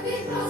Ave